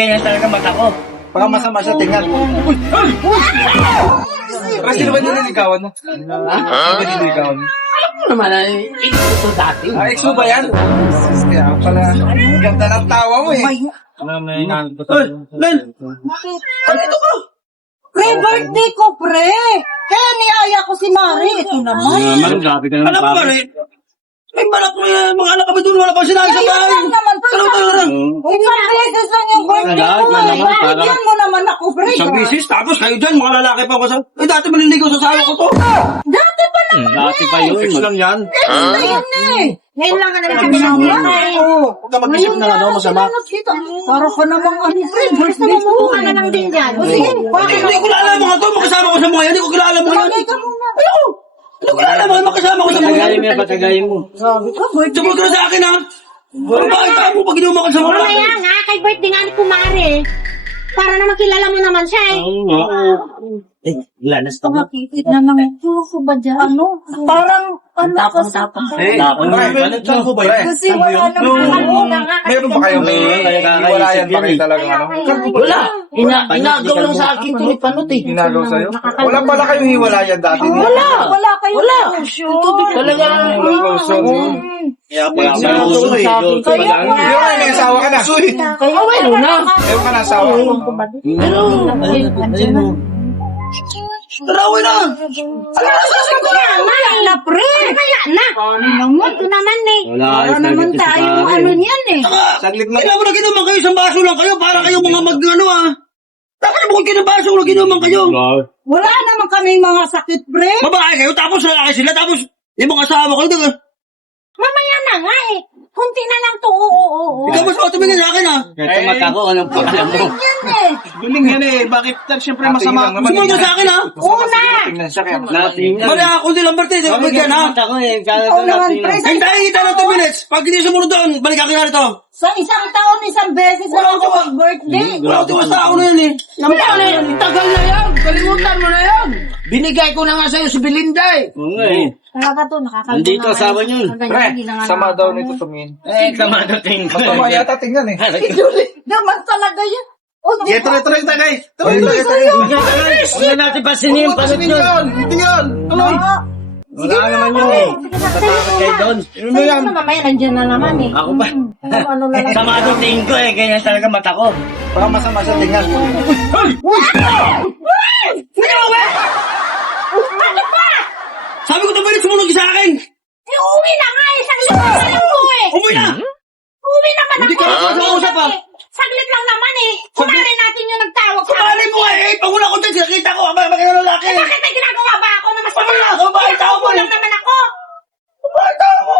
Kaya talaga mata ko. Baka masama siya tingnan. Pero sino ba nililigawan mo? Sino ba nililigawan mo? Alam mo naman, ex ko to dati. Ex mo ba yan? Kaya pala, ganda ng tawa mo eh. Len! Andito ka! Pre, birthday ko, pre! Kaya niaya ko si Mari. Ito naman. Grabe ka naman. Alam mo ba, Ren? Ay, malak mo yan. Mga anak kami doon, wala pa sinabi sa Ayun bahay. lang naman, pre. Isang beses lang yung birthday ko. Bigyan mo naman ako, pre. Isang bisis, tapos kayo dyan, mga lalaki pa ako sa... Eh, dati maliligaw sa asawa ko to. Dati pa naman. Dati pa yun. Ex lang yan. Na yun eh. Ngayon lang ka na rin kami ng buhay. Huwag ka mag-isip ng ano, masama. Para ka namang ano, pre. Gusto mo mukha na lang din dyan. O sige, Hindi ko kilala mga to, makasama ko sa mga yan. Hindi ko kilala mga yan. Bagay ka muna. Ayoko! Hindi ko kilala mga makasama ko sa mga yan. Patagayin mo. Sabi ko, birthday. Sabog ka na sa akin, ha? Pero bakit tayo mo pag inuman ka sa mga lalaki? mamaya nga, kay birthday nga ni Kumare. Para naman kilala mo naman siya eh. Eh, lanas to. Makikit na naman. Ako ba dyan? Ano? Parang, ano kasi. Saan ko ba yan? Kasi wala naman. Meron ba kayong hiwalayan ba kayo talaga ano? Wala. Inagaw lang sa akin ito ni Panot eh. Ginagaw sa'yo? Wala pala kayong hiwalayan dati. Wala kayo. Wala. Talaga. Wala sa akin. Yung may asawa ka na. Kaya meron na. Meron ka na asawa. Tarawin na! Kaya na, pre. Kaya na. Ano naman? Ito naman eh. Para naman tayong ano niyan eh. Saglit lang. Kailangan mo na ginuman kayo, isang baso lang kayo para kayo mga mag-ano ah. Bakit mo kung ginubaso na ginuman kayo? Wala naman kami mga sakit, pre. Babae kayo, tapos lalaki sila, tapos yung mga asawa ko, diba? Mamaya na nga eh. Kunti na lang to. Oo. Ikaw mas tumingin sa akin ah. Kahit mata ko, anong pagkalam mo? Yan eh. Galing yan eh. Bakit siyempre masama? Sumunod sa akin ah. Una. Tingnan siya kaya. Natingnan. Mali ako hindi lang birthday, di ba bigyan ha? Mata ko eh. Kala Oo ko naman, natingnan. pre. Hintayin kita ng 2 minutes. Pag hindi sumunod doon, balik ka kaya rito. Sa isang taon, isang beses Wala lang ko ako ba? mag-birthday. Wala ko tiwas tao na yan eh. Tagal na yan. Kalimutan mo na yan. Binigay ko na nga sa'yo si Belinda eh. Oo nga eh. Talaga to, nakakalbo Nandito, asawa niyo. Pre, sama daw nito tumingin. Eh, kamadating ko. Masama yata tingnan eh. Naman talaga yan. Oh, Tuloy guys. Huwag na natin pasinin yung Panot yun. Tingnan. Wala naman yun eh. Matatakot kayo doon. Sa'yo na mamaya, nandiyan na naman eh. Ako ba? Ano na lang. Kamaduting ko eh, ganyan talaga mata ko. Baka masama siya tingnan. Ano ba? Sabi ko 2 minutes sumunod ka sa akin. Eh, uwi na nga eh. Saglit lang naman ko eh. Umuwi na. Uwi naman Hindi ako. ka nakausap ah. Saglit lang naman eh. Kumari natin yung nagtawag sa Kumali mo eh. Pag wala ko dyan, nakita ko, abang mga lalaki. Bakit may ginagawa ba ako na mas Wala, babae tao mo. lang naman ako? Babae tao mo.